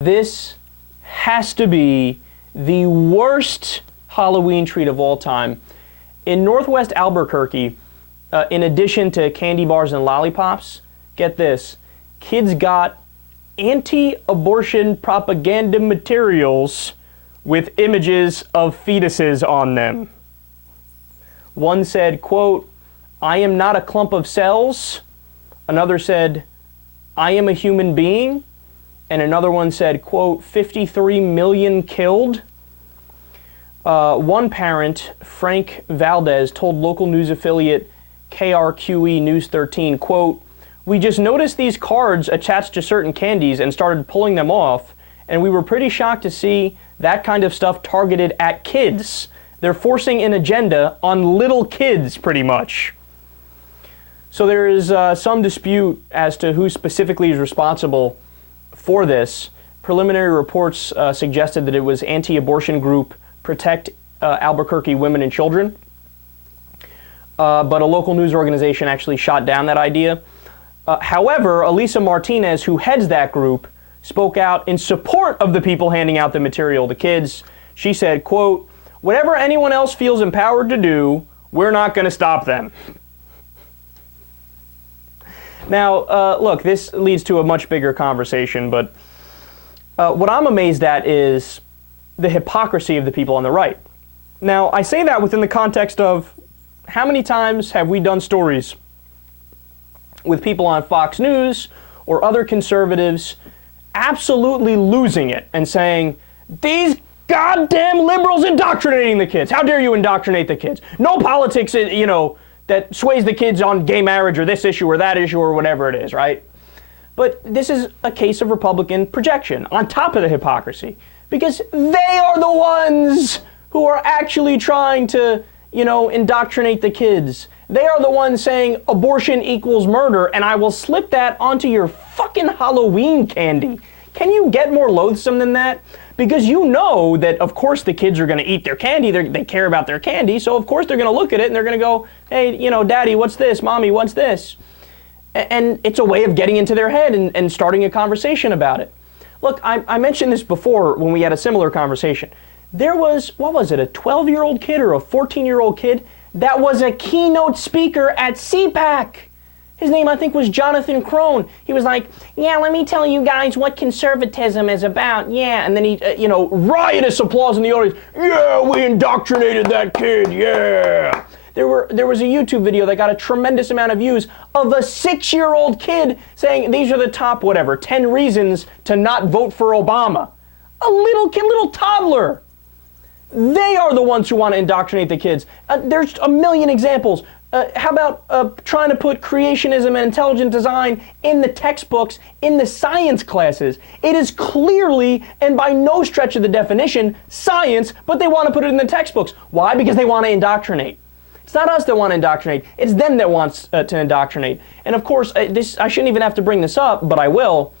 This has to be the worst Halloween treat of all time. In Northwest Albuquerque, in addition to candy bars and lollipops, get this, kids got anti-abortion propaganda materials with images of fetuses on them. One said, quote, "I am not a clump of cells." Another said, "I am a human being." And another one said, quote, 53 million killed. One parent, Frank Valdez, told local news affiliate KRQE News 13, quote, "We just noticed these cards attached to certain candies and started pulling them off, and we were pretty shocked to see that kind of stuff targeted at kids. They're forcing an agenda on little kids, pretty much." So there is some dispute as to who specifically is responsible for this. Preliminary reports suggested that it was anti-abortion group Protect Albuquerque Women and Children. But a local news organization actually shot down that idea. However, Elisa Martinez, who heads that group, spoke out in support of the people handing out the material to kids. She said, quote, "Whatever anyone else feels empowered to do, we're not going to stop them." Now, look, this leads to a much bigger conversation, but what I'm amazed at is the hypocrisy of the people on the right. Now, I say that within the context of how many times have we done stories with people on Fox News or other conservatives absolutely losing it and saying, "These goddamn liberals indoctrinating the kids. How dare you indoctrinate the kids? No politics, that sways the kids on gay marriage or this issue or that issue or whatever it is," right? But this is a case of Republican projection on top of the hypocrisy, because they are the ones who are actually trying to, indoctrinate the kids. They are the ones saying abortion equals murder, and I will slip that onto your fucking Halloween candy. Can you get more loathsome than that? Because you know that, of course, the kids are going to eat their candy. They care about their candy, so of course they're going to look at it and they're going to go, "Hey, Daddy, what's this? Mommy, what's this?" And it's a way of getting into their head and starting a conversation about it. Look, I mentioned this before when we had a similar conversation. There was, a 12-year-old kid or a 14-year-old kid that was a keynote speaker at CPAC. His name, I think, was Jonathan Crone. He was like, "Yeah, let me tell you guys what conservatism is about. Yeah," and then he, riotous applause in the audience. "Yeah, we indoctrinated that kid. Yeah." There was a YouTube video that got a tremendous amount of views of a 6-year-old kid saying these are the top 10 reasons to not vote for Obama. A little kid, little toddler. They are the ones who want to indoctrinate the kids. There's a million examples. How about trying to put creationism and intelligent design in the textbooks, in the science classes? It is clearly, and by no stretch of the definition, science, but they want to put it in the textbooks. Why? Because they want to indoctrinate. It's not us that want to indoctrinate. It's them that wants to indoctrinate. And of course, I shouldn't even have to bring this up, but I will.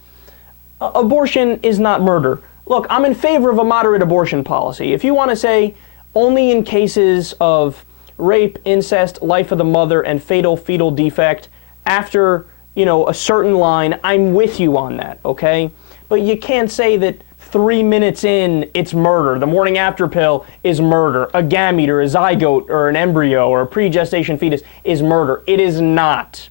Abortion is not murder. Look, I'm in favor of a moderate abortion policy. If you want to say only in cases of rape, incest, life of the mother, and fatal fetal defect after, a certain line, I'm with you on that, okay? But you can't say that 3 minutes in, it's murder. The morning after pill is murder. A gamete or a zygote or an embryo or a pre-gestation fetus is murder. It is not.